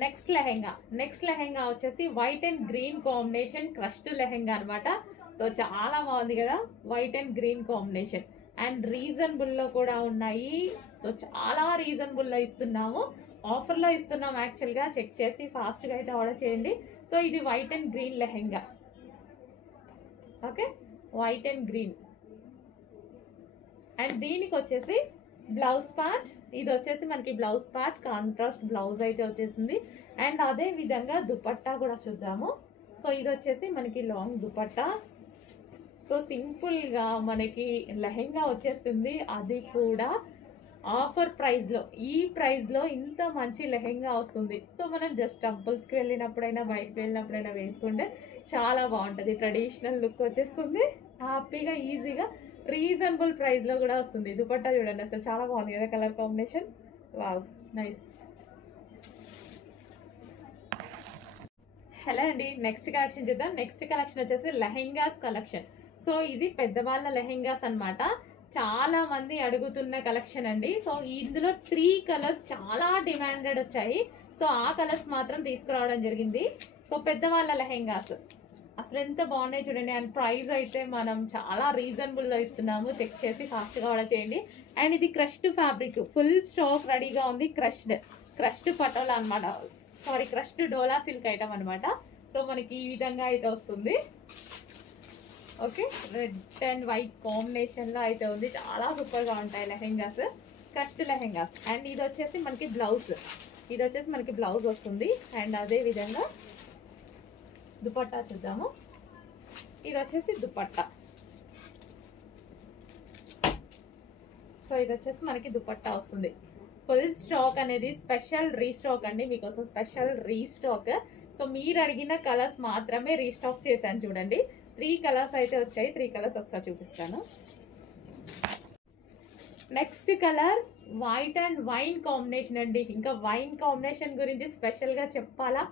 Next lehenga వచ్చేసి white and green combination crushed lehenga అనమాట. So చాలా బాగుంది కదా, white and green combination and reasonable లో కూడా ఉన్నాయి. సో చాలా రీజనబుల్ లో ఇస్తున్నాము, ఆఫర్ లో ఇస్తున్నాం. యాక్చువల్ గా చెక్ చేసి ఫాస్ట్ గా అయితే ఆర్డర్ చేయండి. సో ఇది white and green lehenga. Okay, white and green. And దీనికి వచ్చేసి బ్లౌజ్ పార్ట్, ఇది వచ్చేసి మనకి బ్లౌజ్ పార్ట్ కాంట్రాస్ట్ బ్లౌజ్ అయితే వచ్చేసింది. అండ్ అదే విధంగా దుపట్టా కూడా చూద్దాము. సో ఇది వచ్చేసి మనకి లాంగ్ దుపట్టా. సో సింపుల్ గా మనకి లెహెంగా వచ్చేస్తుంది, అది కూడా ఆఫర్ ప్రైస్ లో. ఈ ప్రైస్ లో ఇంత మంచి లెహెంగా వస్తుంది. సో మనం జస్ట్ టెంపుల్స్ కి వెళ్ళినప్పుడైనా బయటకు వెళ్ళినప్పుడైనా వేసుకుంటే చాలా బాగుంటుంది. ట్రెడిషనల్ లుక్ వచ్చేస్తుంది, హ్యాపీగా ఈజీగా రీజనబుల్ ప్రైస్ లో కూడా వస్తుంది. దుపట్టా చూడండి, అసలు చాలా బాగుంది కదా colour combination. Wow, nice. Hello అండి, నెక్స్ట్ కలెక్షన్ చూద్దాం. నెక్స్ట్ కలెక్షన్ వచ్చేసి లెహెంగాస్ కలెక్షన్. సో ఇది పెద్దవాళ్ళ లెహెంగాస్ అన్నమాట. చాలా మంది అడుగుతున్న కలెక్షన్ అండి. సో ఇందులో 3 కలర్స్ చాలా డిమాండెడ్ వచ్చాయి. సో ఆ కలర్స్ మాత్రం తీసుకురావడం జరిగింది. సో పెద్దవాళ్ళ లెహెంగాస్ అసలు ఎంత బాగున్నాయి చూడండి. అండ్ ప్రైస్ అయితే మనం చాలా రీజనబుల్ లో ఇస్తున్నాము, చెక్ చేసి ఫాస్ట్ గా ఆర్డర్ చేయండి. అండ్ ఇది క్రష్డ్ ఫ్యాబ్రిక్, ఫుల్ స్టాక్ రెడీగా ఉంది. క్రష్డ్ పటోలా అనమాట, సారీ క్రష్డ్ డోలా సిల్క్ ఐటమ్ అనమాట. సో మనకి ఈ విధంగా అయితే వస్తుంది. Okay, red and white combination లో అయితే ఉంది. చాలా సూపర్ గా ఉంటాయి లెహెంగాస్, క్రష్డ్ లెహెంగాస్. అండ్ ఇది వచ్చేసి మనకి బ్లౌజ్ వస్తుంది. అండ్ అదే విధంగా దుపట్టా చూద్దాము. ఇది వచ్చేసి దుపట్టా. సో ఇది వచ్చేసి మనకి దుపట్టా వస్తుంది. ఫుల్ స్టాక్ అనేది స్పెషల్ రీస్టాక్ అండి, మీకోసం స్పెషల్ రీస్టాక్. సో మీరు అడిగిన కలర్స్ మాత్రమే రీస్టాక్ చేశాను చూడండి. 3 కలర్స్ అయితే వచ్చాయి. 3 కలర్స్ ఒకసారి చూపిస్తాను. Next colour white and wine combination అండి. ఇంకా వైన్ కాంబినేషన్ గురించి స్పెషల్ గా చెప్పాలా,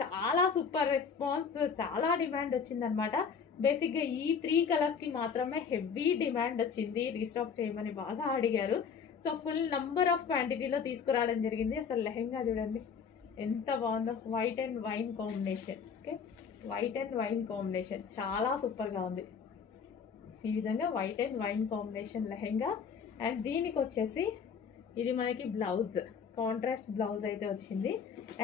చాలా సూపర్ రెస్పాన్స్, చాలా డిమాండ్ వచ్చిందనమాట. బేసిక్గా ఈ 3 కలర్స్ కి మాత్రమే హెవీ డిమాండ్ వచ్చింది, రీస్టాక్ చేయమని బాగా అడిగారు. సో ఫుల్ నంబర్ ఆఫ్ క్వాంటిటీలో తీసుకురావడం జరిగింది. అసలు లెహెంగా చూడండి ఎంత బాగుందో, white and wine combination. Okay, white and wine combination చాలా సూపర్గా ఉంది. ఈ విధంగా white and wine combination lehenga. And దీనికి వచ్చేసి ఇది మనకి బ్లౌజ్, కాంట్రాస్ట్ బ్లౌజ్ అయితే వచ్చింది.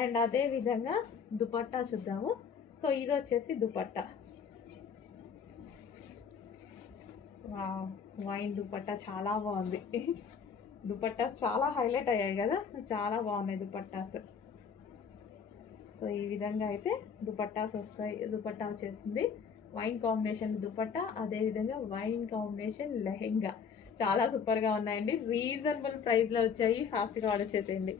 అండ్ అదే విధంగా దుపట్టా చూద్దాము. సో ఇది వచ్చేసి దుపట్టా. వావ్, వైన్ దుపట్టా చాలా బాగుంది. దుపట్టాస్ చాలా హైలైట్ అయ్యాయి కదా, చాలా బాగున్నాయి దుపట్టాస్. సో ఈ విధంగా అయితే దుపట్టాస్ వస్తాయి. దుపట్టా వచ్చేసింది వైన్ కాంబినేషన్ దుపట్టా, అదే విధంగా వైన్ కాంబినేషన్ లెహెంగా. చాలా సూపర్గా ఉన్నాయండి, రీజనబుల్ ప్రైస్లో వచ్చాయి. ఫాస్ట్గా ఆర్డర్ చేసేయండి.